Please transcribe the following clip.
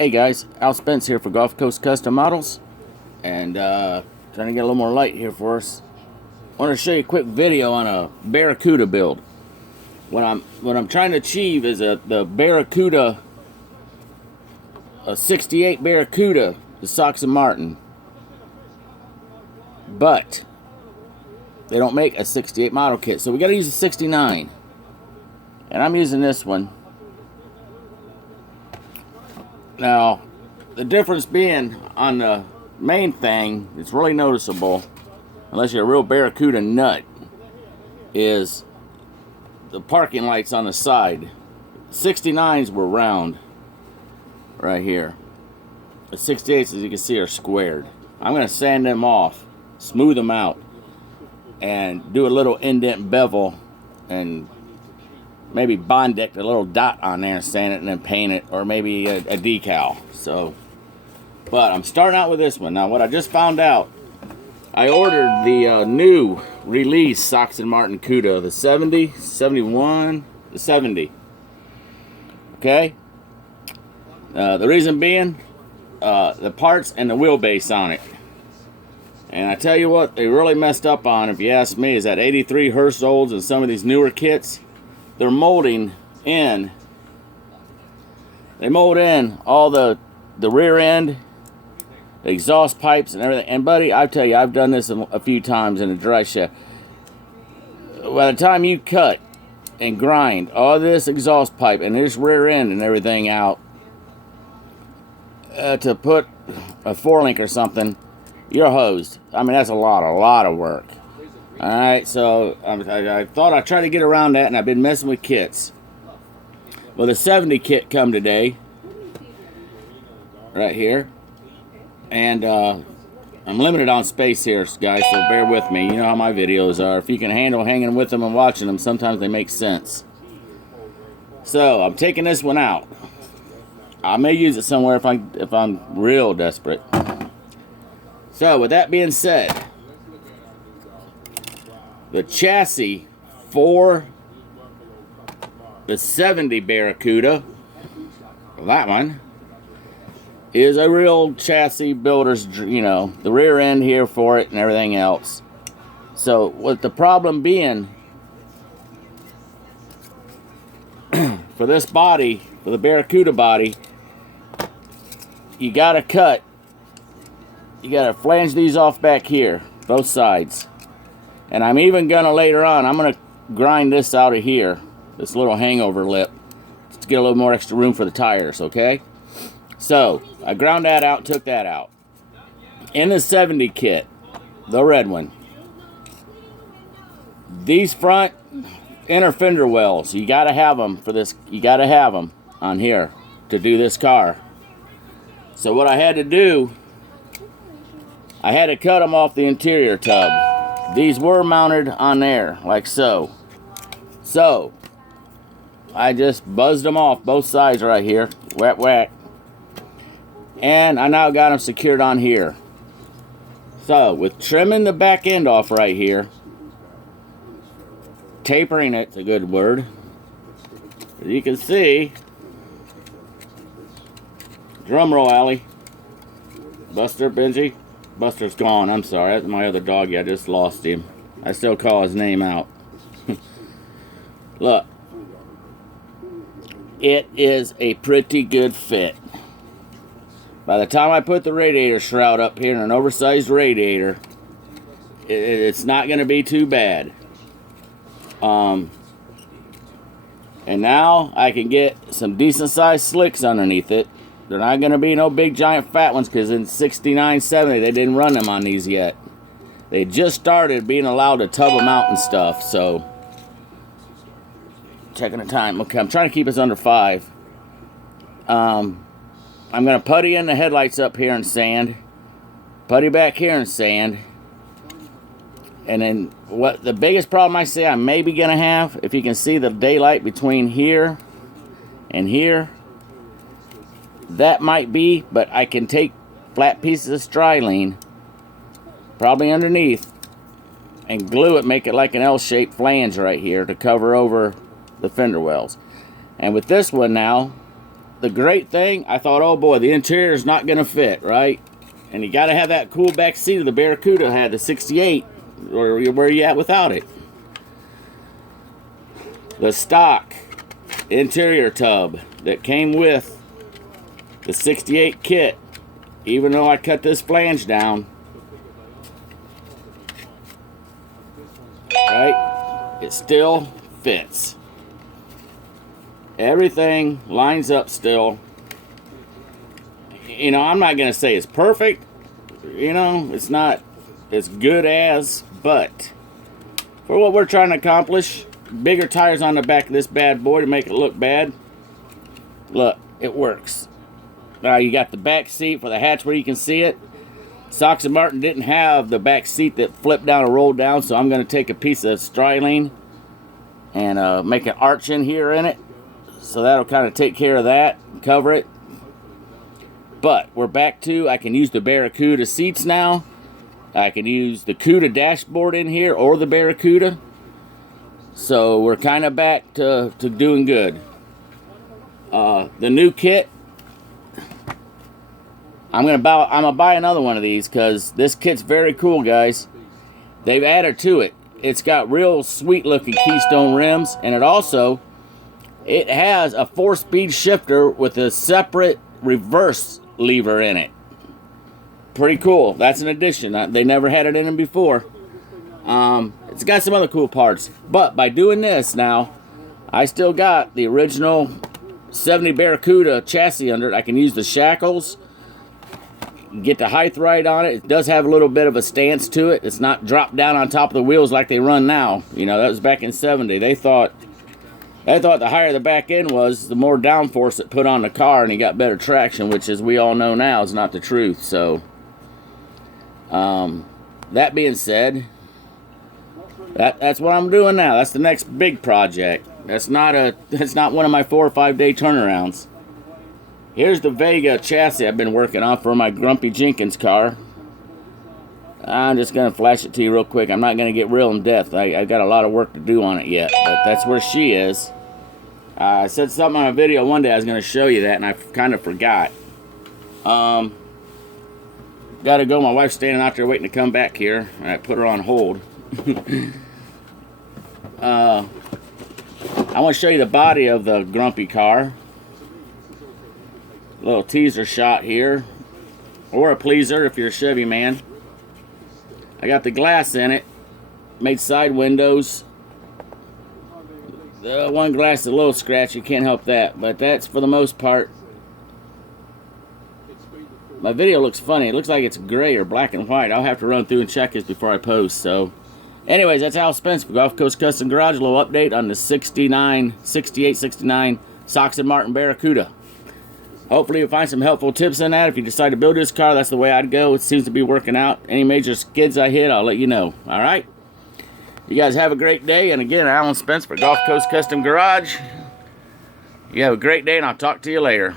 Hey guys, Al Spence here for Gulf Coast Custom Models, and trying to get a little more light here for us. I want to show you a quick video on a Baracuda build. What I'm trying to achieve is the Baracuda, a 68 Baracuda, the Sox and Martin, but they don't make a 68 model kit, so we got to use a 69, and I'm using this one. Now, the difference being on the main thing, it's really noticeable, unless you're a real Baracuda nut, is the parking lights on the side. 69s were round right here. The 68s, as you can see, are squared. I'm going to sand them off, smooth them out, and do a little indent bevel and maybe bond deck a little dot on there and sand it and then paint it, or maybe a decal. So, but I'm starting out with this one. Now, what I just found out, I ordered the new release Sox and Martin cuda, the 70, 71, the 70. Okay? The reason being, the parts and the wheelbase on it. And I tell you what, they really messed up on, if you ask me, is that 83 Hurst olds and some of these newer kits. They're molding in. They mold in all the rear end, the exhaust pipes, and everything. And buddy, I tell you, I've done this a few times in a dry shaft. By the time you cut and grind all this exhaust pipe and this rear end and everything out to put a 4-link or something, you're hosed. I mean, that's a lot of work. Alright, so I thought I'd try to get around that, and I've been messing with kits. Well, the 70 kit come today, right here, and I'm limited on space here, guys, so bear with me. You know how my videos are. If you can handle hanging with them and watching them, sometimes they make sense. So, I'm taking this one out. I may use it somewhere if I'm real desperate. So, with that being said, the chassis for the 70 Baracuda, that one, is a real chassis builder's, you know, the rear end here for it and everything else. So, with the problem being, for this body, for the Baracuda body, you gotta flange these off back here, both sides. And I'm even gonna later on, I'm gonna grind this out of here, this little hangover lip, just to get a little more extra room for the tires, okay? So, I ground that out, took that out. In the 70 kit, the red one, these front inner fender wells, you gotta have them for this, you gotta have them on here to do this car. So what I had to do, I had to cut them off the interior tub. These were mounted on there, like so. So, I just buzzed them off both sides right here. Whack, whack. And I now got them secured on here. So, with trimming the back end off right here, tapering it's a good word. As you can see, drum roll, Allie. Buster, Benji. Buster's gone, I'm sorry, that's my other doggy, I just lost him. I still call his name out. Look. It is a pretty good fit. By the time I put the radiator shroud up here in an oversized radiator, it's not going to be too bad. And now I can get some decent sized slicks underneath it. They're not going to be no big giant fat ones, because in 69, 70 they didn't run them on these yet. They just started being allowed to tub them out and stuff, so. Checking the time. Okay, I'm trying to keep us under 5. I'm going to putty in the headlights up here and sand. Putty back here and sand. And then what the biggest problem I say I may be going to have, if you can see the daylight between here and here, that might be, but I can take flat pieces of styrene, probably underneath, and glue it, make it like an L-shaped flange right here to cover over the fender wells. And with this one now, the great thing, I thought, oh boy, the interior is not going to fit, right? And you got to have that cool back seat of the Baracuda had, the 68, or where you at without it. The stock interior tub that came with the 68 kit, even though I cut this flange down, right, it still fits. Everything lines up still. You know, I'm not going to say it's perfect. You know, it's not as good as, but for what we're trying to accomplish, bigger tires on the back of this bad boy to make it look bad. Look, it works. Now you got the back seat for the hatch where you can see it. Sox and Martin didn't have the back seat that flipped down or rolled down, so I'm going to take a piece of styrene and make an arch in here in it. So that'll kind of take care of that, cover it. But we're back to, I can use the Baracuda seats now. I can use the Cuda dashboard in here or the Baracuda. So we're kind of back to doing good. The new kit, I'm gonna buy another one of these because this kit's very cool, guys. They've added to it. It's got real sweet looking Keystone rims, and it has a 4-speed shifter with a separate reverse lever in it. Pretty cool. That's an addition. They never had it in them before. It's got some other cool parts, but by doing this now, I still got the original 70 Baracuda chassis under it. I can use the shackles, get the height right on it. It does have a little bit of a stance to it. It's not dropped down on top of the wheels like they run now. You know, that was back in 70. They thought the higher the back end was, the more downforce it put on the car, and you got better traction, which, as we all know now, is not the truth. So, that being said, that's what I'm doing now. That's the next big project. That's not one of my 4 or 5 day turnarounds. Here's the Vega chassis I've been working on for my Grumpy Jenkins car. I'm just going to flash it to you real quick. I'm not going to get real in depth. I got a lot of work to do on it yet, but that's where she is. I said something on a video one day I was going to show you that, and I kind of forgot. Got to go. My wife's standing out there waiting to come back here. I put her on hold. I want to show you the body of the Grumpy car. Little teaser shot here, or a pleaser if you're a Chevy man. I got the glass in it, made side windows. The one glass is a little scratchy, you can't help that, but that's for the most part. My video looks funny. It looks like it's gray or black and white. I'll have to run through and check this before I post. So, anyways, that's Al Spence for Gulf Coast Custom Garage. A little update on the 68, 69 Sox and Martin Baracuda. Hopefully you'll find some helpful tips in that. If you decide to build this car, that's the way I'd go. It seems to be working out. Any major skids I hit, I'll let you know. All right? You guys have a great day. And again, Alan Spence for Gulf Coast Custom Garage. You have a great day, and I'll talk to you later.